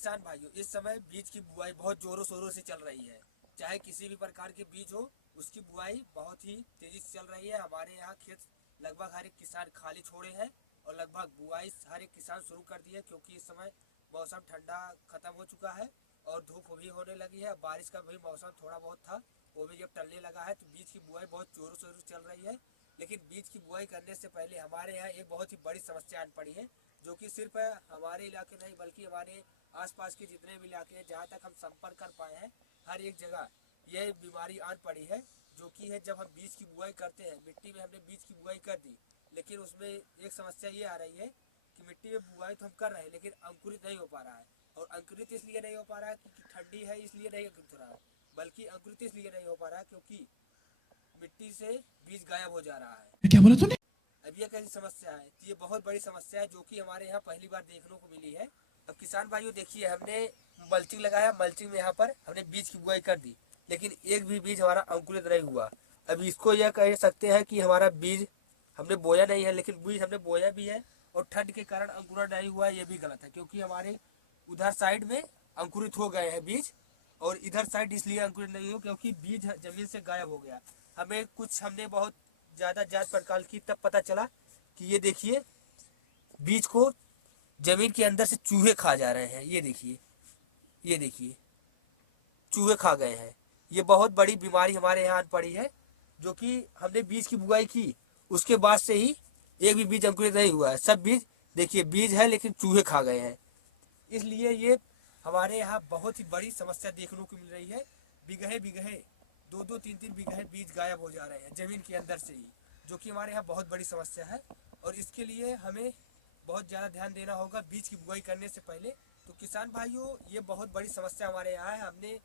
किसान भाइयों, इस समय बीज की बुआई बहुत जोरों शोरों से चल रही है। चाहे किसी भी प्रकार के बीज हो, उसकी बुआई बहुत ही तेजी से चल रही है। हमारे यहाँ खेत लगभग हर एक किसान खाली छोड़े हैं और लगभग बुआई हर एक किसान शुरू कर दी है, क्योंकि इस समय मौसम ठंडा खत्म हो चुका है और धूप भी होने लगी है। बारिश का भी मौसम थोड़ा बहुत था, वो भी जब टलने लगा है, तो बीज की बुआई बहुत जोरों शोरों से चल रही है। लेकिन बीज की बुआई करने से पहले हमारे यहाँ एक बहुत ही बड़ी समस्या आन पड़ी है, जो कि सिर्फ हमारे इलाके नहीं बल्कि हमारे आसपास के जितने भी इलाके हैं, जहाँ तक हम संपर्क कर पाए हैं, हर एक जगह यह बीमारी आन पड़ी है। जो कि है, जब हम बीज की बुआई करते हैं, मिट्टी में हमने बीज की बुआई कर दी, लेकिन उसमें एक समस्या ये आ रही है कि मिट्टी में बुआई तो हम कर रहे हैं लेकिन अंकुरित नहीं हो पा रहा है। और अंकुरित इसलिए नहीं हो पा रहा है क्योंकि ठंडी है, इसलिए नहीं अंकुरित हो रहा है, बल्कि अंकुरित इसलिए नहीं हो पा रहा है क्योंकि मिट्टी से बीज गायब हो जा रहा है। क्या बोला तूने? अब ये कैसी समस्या है? ये बहुत बड़ी समस्या है, जो कि हमारे यहाँ पहली बार देखने को मिली है। अब किसान भाइयों देखिए, हमने मल्चिंग लगाया, मल्चिंग में यहाँ पर हमने बीज की बुआई कर दी, लेकिन एक भी बीज हमारा अंकुरित नहीं हुआ। अब इसको यह कह सकते हैं कि हमारा बीज हमने बोया नहीं है, लेकिन बीज हमने बोया भी है और ठंड के कारण अंकुरण नहीं हुआ, ये भी गलत है। क्योंकि हमारे उधर साइड में अंकुरित हो गए हैं बीज, और इधर साइड इसलिए अंकुरित नहीं हो क्योंकि बीज जमीन से गायब हो गया। हमने बहुत ज़्यादा जांच पड़ताल की, तब पता चला कि ये देखिए, बीज को जमीन के अंदर से चूहे खा जा रहे हैं। ये देखिए, ये देखिए, चूहे खा गए हैं। ये बहुत बड़ी बीमारी हमारे यहाँ पड़ी है, जो कि हमने बीज की बुआई की, उसके बाद से ही एक भी बीज अंकुरित नहीं हुआ है। सब बीज देखिए, बीज है लेकिन चूहे खा गए हैं। इसलिए ये हमारे यहाँ बहुत ही बड़ी समस्या देखने को मिल रही है। बिगहे बिगहे, दो दो तीन तीन बिगहे बीज गायब हो जा रहे हैं जमीन के अंदर से ही, जो कि हमारे यहाँ बहुत बड़ी समस्या है। और इसके लिए हमें बहुत ज़्यादा ध्यान देना होगा बीज की बुआई करने से पहले। तो किसान भाइयों, ये बहुत बड़ी समस्या हमारे यहाँ है। हमने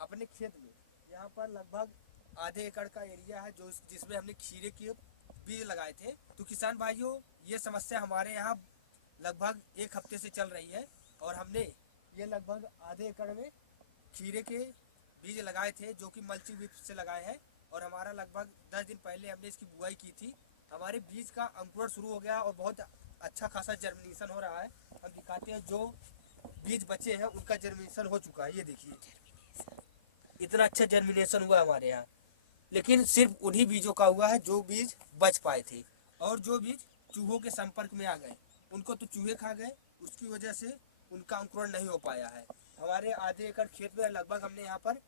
अपने खेत में यहाँ पर लगभग आधे एकड़ का एरिया है, जो जिसमें हमने खीरे के बीज लगाए थे। तो किसान भाइयों, ये समस्या हमारे यहाँ लगभग एक हफ्ते से चल रही है, और हमने ये लगभग आधे एकड़ में खीरे के बीज लगाए थे, जो कि मल्चिंग से लगाए हैं। और हमारा लगभग 10 दिन पहले हमने इसकी बुआई की थी। हमारे बीज का अंकुरण शुरू हो गया और बहुत अच्छा खासा जर्मिनेशन हो रहा है। हम दिखाते हैं, जो बीज बचे हैं उनका जर्मिनेशन हो चुका है। ये देखिए, इतना अच्छा जर्मिनेशन हुआ हमारे यहाँ। लेकिन सिर्फ उन्हीं बीजों का हुआ है जो बीज बच पाए थे, और जो बीज चूहों के संपर्क में आ गए, उनको तो चूहे खा गए, उसकी वजह से उनका अंकुरण नहीं हो पाया है। हमारे आधे एकड़ खेत में लगभग हमने यहाँ पर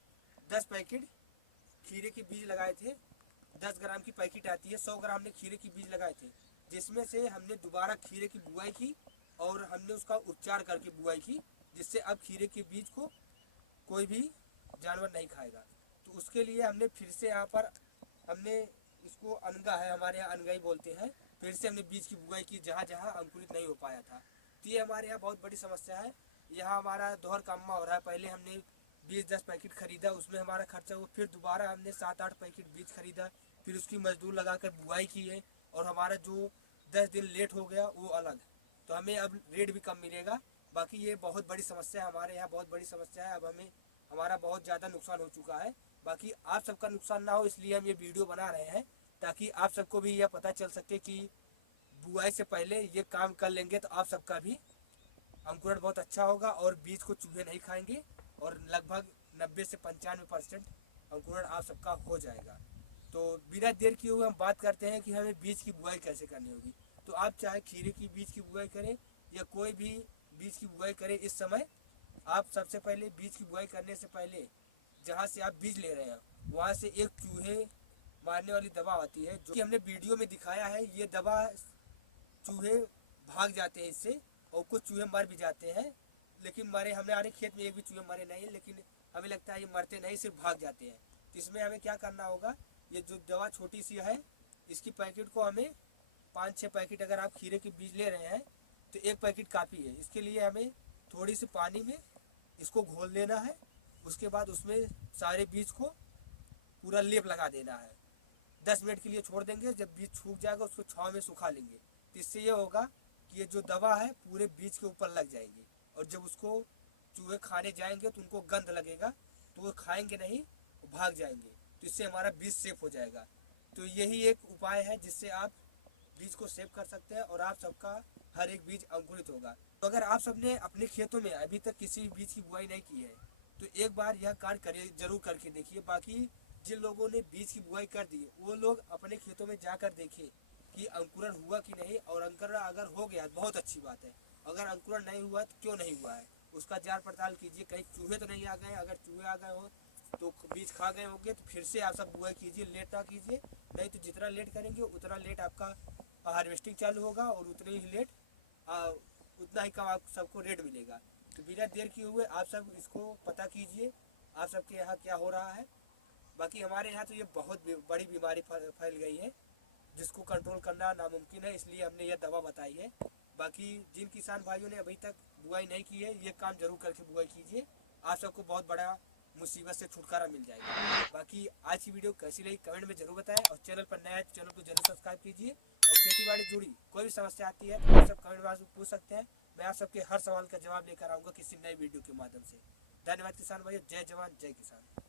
10 पैकेट खीरे के बीज लगाए थे। 10 ग्राम की पैकेट आती है, 100 ग्राम हमने खीरे के बीज लगाए थे, जिसमें से हमने दोबारा खीरे की बुआई की और हमने उसका उपचार करके बुआई की, जिससे अब खीरे के बीज को कोई भी जानवर नहीं खाएगा। तो उसके लिए हमने फिर से यहाँ पर हमने इसको अनगा है, हमारे यहाँ अनगाई बोलते हैं, फिर से हमने बीज की बुआई की जहाँ जहाँ अंकुरित नहीं हो पाया था। तो ये हमारे यहाँ बहुत बड़ी समस्या है। यहाँ हमारा दोहर कामा हो रहा है। पहले हमने 20-10 पैकेट खरीदा, उसमें हमारा खर्चा हुआ, फिर दोबारा हमने 7-8 पैकेट बीज खरीदा, फिर उसकी मजदूर लगाकर बुआई की है, और हमारा जो 10 दिन लेट हो गया वो अलग। तो हमें अब रेट भी कम मिलेगा। बाकी ये बहुत बड़ी समस्या है, हमारे यहाँ बहुत बड़ी समस्या है। अब हमारा बहुत ज़्यादा नुकसान हो चुका है। बाकी आप सबका नुकसान ना हो, इसलिए हम ये वीडियो बना रहे हैं, ताकि आप सबको भी यह पता चल सके कि बुआई से पहले ये काम कर लेंगे तो आप सबका भी अंकुरण बहुत अच्छा होगा और बीज को चूहे नहीं खाएंगे, और लगभग 90 से 95% अंकुरण आप सबका हो जाएगा। तो बिना देर किए हुए हम बात करते हैं कि हमें बीज की बुआई कैसे करनी होगी। तो आप चाहे खीरे की बीज की बुआई करें या कोई भी बीज की बुआई करें, इस समय आप सबसे पहले बीज की बुआई करने से पहले जहाँ से आप बीज ले रहे हैं वहाँ से एक चूहे मारने वाली दवा आती है, जो कि हमने वीडियो में दिखाया है। ये दवा, चूहे भाग जाते हैं इससे, और कुछ चूहे मर भी जाते हैं, लेकिन हमारे खेत में एक भी चूहे मरे नहीं, लेकिन हमें लगता है ये मरते नहीं, सिर्फ भाग जाते हैं। तो इसमें हमें क्या करना होगा, ये जो दवा छोटी सी है, इसकी पैकेट को हमें 5-6 पैकेट, अगर आप खीरे के बीज ले रहे हैं तो एक पैकेट काफ़ी है। इसके लिए हमें थोड़ी सी पानी में इसको घोल लेना है, उसके बाद उसमें सारे बीज को पूरा लेप लगा देना है। 10 मिनट के लिए छोड़ देंगे, जब बीज सूख जाएगा उसको छाँव में सुखा लेंगे। तो इससे ये होगा कि ये जो दवा है पूरे बीज के ऊपर लग जाएगी, और जब उसको चूहे खाने जाएंगे तो उनको गंध लगेगा, तो वो खाएंगे नहीं, वो भाग जाएंगे। तो इससे हमारा बीज सेफ हो जाएगा। तो यही एक उपाय है जिससे आप बीज को सेव कर सकते हैं और आप सबका हर एक बीज अंकुरित होगा। तो अगर आप सबने अपने खेतों में अभी तक किसी भी बीज की बुआई नहीं की है तो एक बार यह कार्य करिए, जरूर करके देखिए। बाकी जिन लोगों ने बीज की बुआई कर दी वो लोग अपने खेतों में जाकर देखें कि अंकुरण हुआ कि नहीं, और अंकुरण अगर हो गया बहुत अच्छी बात है, अगर अंकुरण नहीं हुआ तो क्यों नहीं हुआ है उसका जांच पड़ताल कीजिए। कहीं चूहे तो नहीं आ गए, अगर चूहे आ गए हो तो बीज खा गए होंगे तो फिर से आप सब बुआई कीजिए, लेट ना कीजिए। नहीं तो जितना लेट करेंगे उतना लेट आपका हार्वेस्टिंग चालू होगा और उतने ही लेट उतना ही कम आप सबको रेट मिलेगा। तो बिना देर किए हुए आप सब इसको पता कीजिए आप सबके यहाँ क्या हो रहा है। बाकी हमारे यहाँ तो ये बहुत बड़ी बीमारी फैल गई है जिसको कंट्रोल करना नामुमकिन है, इसलिए हमने यह दवा बताई है। बाकी जिन किसान भाइयों ने अभी तक बुआई नहीं की है ये काम जरूर करके बुआई कीजिए, आप सबको बहुत बड़ा मुसीबत से छुटकारा मिल जाएगा। बाकी आज की वीडियो कैसी लगी कमेंट में जरूर बताएं, और चैनल पर नया है तो चैनल को जरूर सब्सक्राइब कीजिए। और खेती बाड़ी जुड़ी कोई भी समस्या आती है तो आप सब कमेंट में पूछ सकते हैं, मैं आप सबके हर सवाल का जवाब लेकर आऊँगा किसी नई वीडियो के माध्यम से। धन्यवाद किसान भाइयों, जय जवान जय किसान।